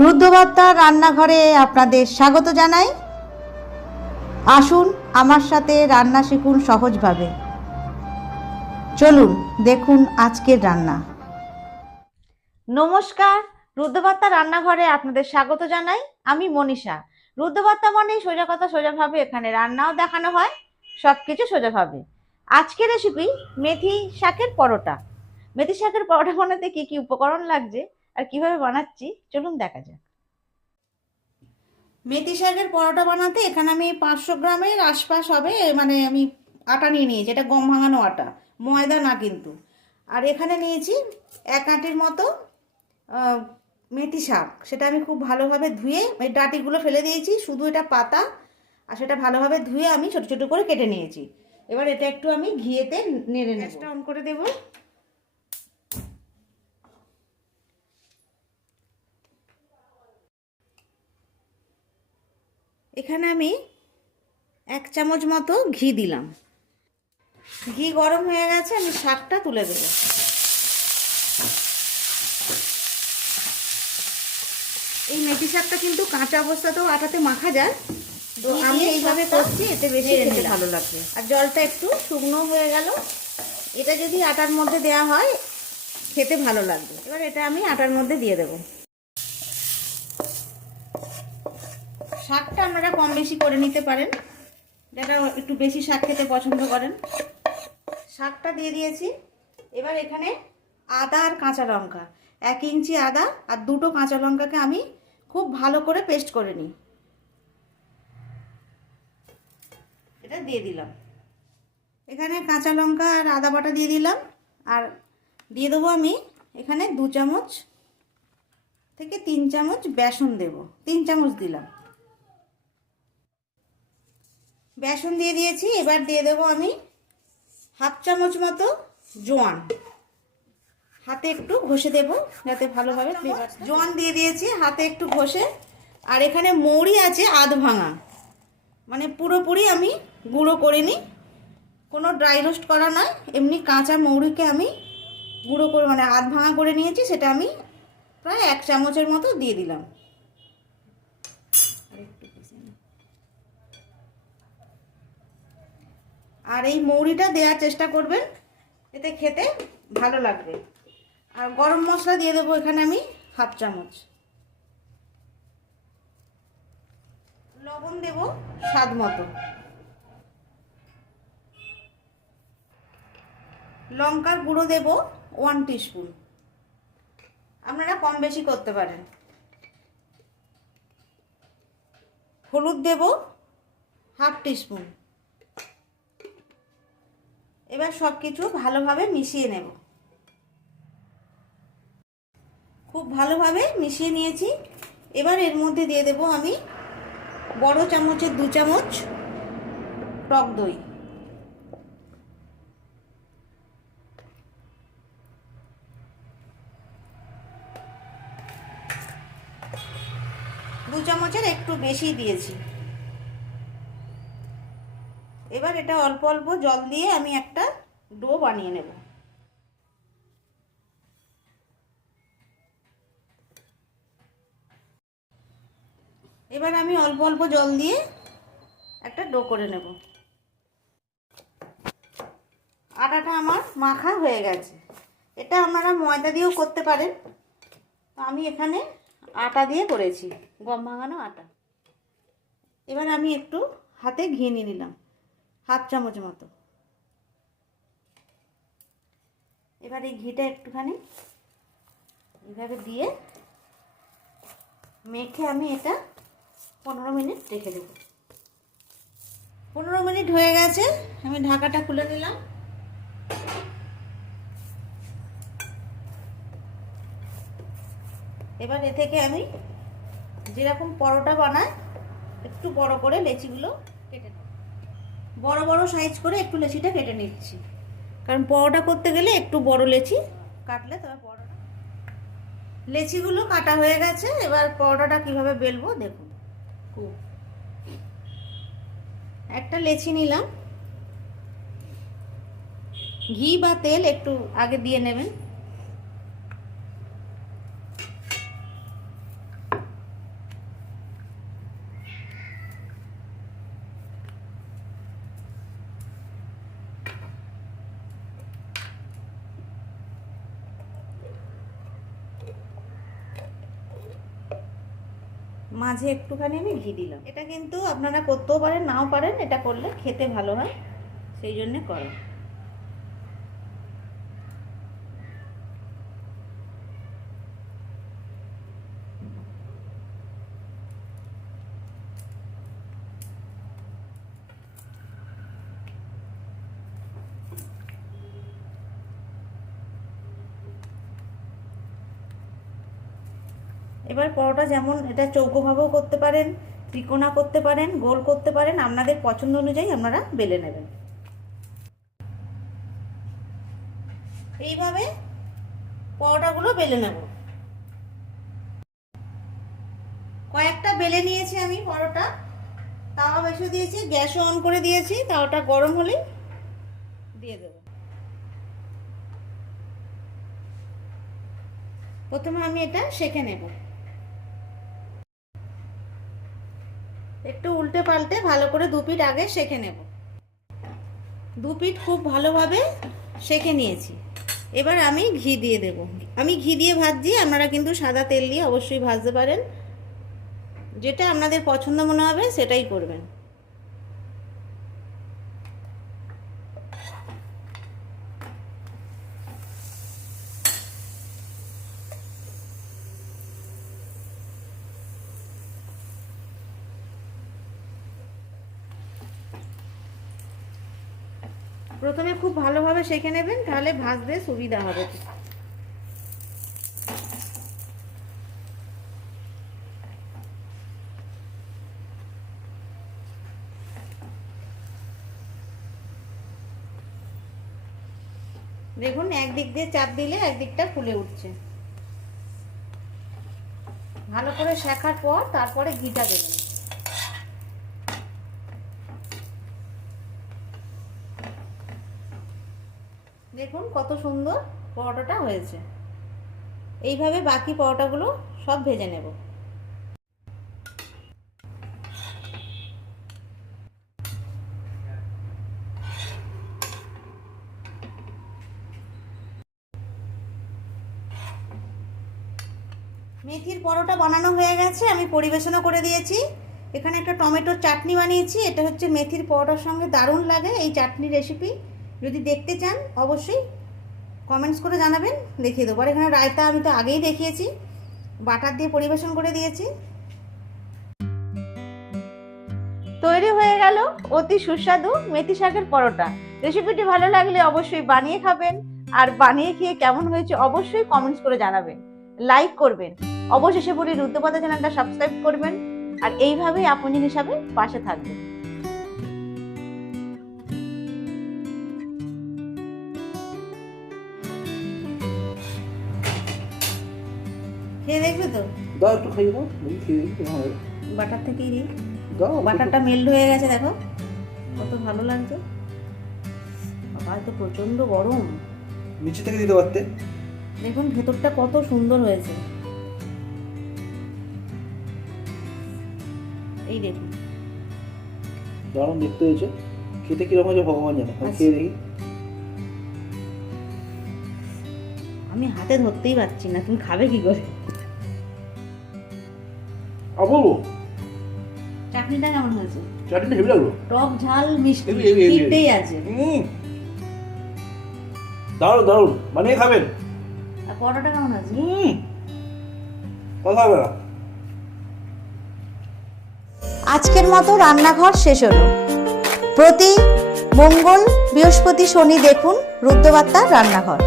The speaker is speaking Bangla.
রুদ্র বার্তার রান্নাঘরে আপনাদের স্বাগত জানাই। আসুন আমার সাথে রান্না শিখুন সহজভাবে। চলুন দেখুন আজকের রান্না। নমস্কার, রুদ্র বার্তার রান্নাঘরে আপনাদের স্বাগত জানাই। আমি মনীষা। রুদ্র বার্তা মানেই সোজা কথা সোজাভাবে, এখানে রান্নাও দেখানো হয়, সবকিছু সোজাভাবে। আজকের রেসিপি মেথি শাকের পরোটা। মেথি শাকের পরোটা বানাতে কি কি উপকরণ লাগছে আর কিভাবে বানাচ্ছি চলুন দেখা যাক। মেথি শাকের পরোটা বানাতে এখানে আমি 500 গ্রামের আশপাশ হবে, মানে আমি আটা নিয়ে নিয়েছি। এটা গম ভাঙানো আটা, ময়দা না কিন্তু। আর এখানে নিয়েছি 1 আঁটির মতো মেথি শাক। সেটা আমি খুব ভালোভাবে ধুয়ে এই ডাঁটিগুলো ফেলে দিয়েছি, শুধু এটা পাতা। আর সেটা ভালোভাবে ধুয়ে আমি ছোট ছোট করে কেটে নিয়েছি। এবার এটা একটু আমি ঘিয়েতে নেড়ে নেব। গ্যাসটা অন করে দেব। এখানে আমি 1 চামচ মতো ঘি দিলাম। ঘি গরম হয়ে গেছে, আমি শাকটা তুলে দেব। এই মেথি শাকটা কিন্তু কাঁচা অবস্থাতেও আটাতে মাখা যায়, তো আমি এইভাবে করছি, এতে বেশি খেতে ভালো লাগবে। আর জলটা একটু শুকনো হয়ে গেল। এটা যদি আটার মধ্যে দেওয়া হয় খেতে ভালো লাগবে। এবার এটা আমি আটার মধ্যে দিয়ে দেব। শাকটা আপনারা কম বেশি করে নিতে পারেন, যারা একটু বেশি শাক খেতে পছন্দ করেন। শাকটা দিয়ে দিয়েছি। এবার এখানে আদা আর কাঁচা লঙ্কা, 1 ইঞ্চি আদা আর 2টো কাঁচা লঙ্কাকে আমি খুব ভালো করে পেস্ট করে নিই। এটা দিয়ে দিলাম। এখানে কাঁচা লঙ্কা আর আদা বাটা দিয়ে দিলাম। আর দিয়ে দেবো আমি এখানে 2 চামচ থেকে 3 চামচ বেসন দেব। 3 চামচ দিলাম বেসন দিয়ে দিয়েছি। এবার দিয়ে দেবো আমি 1/2 চামচ মতো জোয়ান। হাতে একটু ঘষে দেব যাতে ভালোভাবে জোয়ান দিয়ে দিয়েছি হাতে একটু ঘষে। আর এখানে মৌরি আছে আধ ভাঙা, মানে পুরোপুরি আমি গুঁড়ো করিনি, কোনো ড্রাই রোস্ট করা নয়, এমনি কাঁচা মৌরিকে আমি গুঁড়ো করে মানে আধ ভাঙা করে নিয়েছি। সেটা আমি প্রায় 1 চামচের মতো দিয়ে দিলাম। আর এই মৌরিটা দেওয়ার চেষ্টা করবেন, এতে খেতে ভালো লাগবে। আর গরম মশলা দিয়ে দেবো এখানে আমি 1/2 চামচ। লবণ দেব স্বাদ মতো। লঙ্কার গুঁড়ো দেব 1 টিস্পুন, আপনারা কম বেশি করতে পারেন। হলুদ দেব 1/2 টিস্পুন। এবার সব কিছু ভালোভাবে মিশিয়ে নেব। খুব ভালোভাবে মিশিয়ে নিয়েছি। এবার এর মধ্যে দিয়ে দেব আমি বড় চামচের 2 চামচ টক দই। দু চামচের একটু বেশি দিয়েছি। এবার এটা অল্প অল্প জল দিয়ে আমি একটা ডো বানিয়ে নেব। এবার আমি অল্প অল্প জল দিয়ে একটা ডো করে নেব। আটাটা আমার মাখা হয়ে গেছে। এটা আপনারা ময়দা দিয়েও করতে পারেন, তো আমি এখানে আটা দিয়ে করেছি, গম ভাঙানো আটা। এবার আমি একটু হাতে ঘি নিয়ে নিলাম 1/2 চামচ মতো। এবার এই ঘিটা একটুখানি এইভাবে দিয়ে মেখে আমি এটা 15 মিনিট রেখে দেব। 15 মিনিট হয়ে গেছে, আমি ঢাকাটা খুলে নিলাম। এবার এ থেকে আমি যেরকম পরোটা বানাই একটু বড় করে লেচিগুলো কেটে নেব। বড় বড় সাইজ করে একটু লেচিটা কেটে নিচ্ছি, কারণ পরোটা করতে গেলে একটু বড় লেচি কাটলে তবে পরোটা। লেচিগুলো কাটা হয়ে গেছে। এবার পরোটাটা কিভাবে বেলবো দেখুন। একটা লেচি নিলাম, ঘি বা তেল একটু আগে দিয়ে নেবেন। মাঝে একটুখানি আমি ঘি দিলাম। এটা কিন্তু আপনারা করতেও পারেন, নাও পারেন, এটা করলে খেতে ভালো হয়, সেই জন্যে করা। এবার পরোটা যেমন এটা চৌকোভাবেও করতে পারেন, ত্রিকোণা করতে পারেন, গোল করতে পারেন, আপনাদের পছন্দ অনুযায়ী আপনারা বেলে নেবেন। এইভাবে পরোটাগুলো বেলে নেব। কয়েকটা বেলে নিয়েছি আমি পরোটা। তাওয়া বসিয়ে দিয়েছি, গ্যাসও অন করে দিয়েছি, তাওয়াটা গরম হলে দিয়ে দেব। প্রথমে আমি এটা সেঁকে নেব। একটু উল্টে পাল্টে ভালো করে 2 পিঠ আগে সেঁকে নেব। 2 পিঠ খুব ভালোভাবে সেঁকে নিয়েছি। এবার আমি ঘি দিয়ে দেব। আমি ঘি দিয়ে ভাজছি, আপনারা কিন্তু সাদা তেল দিয়ে অবশ্যই ভাজতে পারেন। যেটা আপনাদের পছন্দ মনে হবে সেটাই করবেন। প্রথমে খুব ভালোভাবে সেঁকে নেবেন, তাহলে ভাজতে সুবিধা হবে। দেখুন একদিক দিয়ে চাপ দিলে একদিকটা ফুলে উঠছে। ভালো করে শেখার পর তারপরে ঘিটা দেবেন। দেখুন কত সুন্দর পরোটাটা হয়েছে। এইভাবে বাকি পরোটাগুলো সব ভেজে নেব। মেথির পরোটা বানানো হয়ে গেছে, আমি পরিবেশনও করে দিয়েছি। এখানে একটা টমেটোর চাটনি বানিয়েছি, এটা হচ্ছে মেথির পরোটার সঙ্গে দারুণ লাগে এই চাটনি রেসিপি। যদি দেখতে চান অবশ্যই কমেন্টস করে জানাবেন, দেখিয়ে দেবো। আর এখানে রায়তা আমি তো আগেই দেখিয়েছি, বাটার দিয়ে পরিবেশন করে দিয়েছি। তৈরি হয়ে গেল অতি সুস্বাদু মেথি শাকের পরোটা। রেসিপিটি ভালো লাগলে অবশ্যই বানিয়ে খাবেন, আর বানিয়ে খেয়ে কেমন হয়েছে অবশ্যই কমেন্টস করে জানাবেন, লাইক করবেন। অবশেষে বলি রুদ্র বার্তার চ্যানেলটা সাবস্ক্রাইব করবেন, আর এইভাবেই আপনজন হিসাবে পাশে থাকবেন। খেয়ে দেখবে তো? দাও একটু খাইয়ে দাও, খেয়ে দেখি। বাটার থেকেই দিই। দাও, বাটারটা মেল্ট হয়ে গেছে, দেখো কত ভালো লাগছে। বাবা তো প্রচন্ড গরম, নিচে থেকে দিতে পারতে। দেখুন ভেতরটা কত সুন্দর হয়েছে। এই দেখুন দারুণ দেখতে হয়েছে। খেতে কিরকম হয়েছে ভগবান জানে, আমি খেয়ে দেখি। আমি হাতে ধরতেই পারছি না, তুমি খাবে কি করে? বলবো চাটনিটা কেমন হয়েছে? চাটনিটা হেভি লাগলো, টক ঝাল মিষ্টি হেভি তিনটেই আছে। দারুণ দারুণ, বানিয়ে খাবেন। আর পরোটা কেমন আছে? কথা হবে না। আজকের মতো রান্নাঘর শেষ হলো। প্রতি মঙ্গল, বৃহস্পতি, শনি দেখুন রুদ্র বার্তার রান্নাঘর।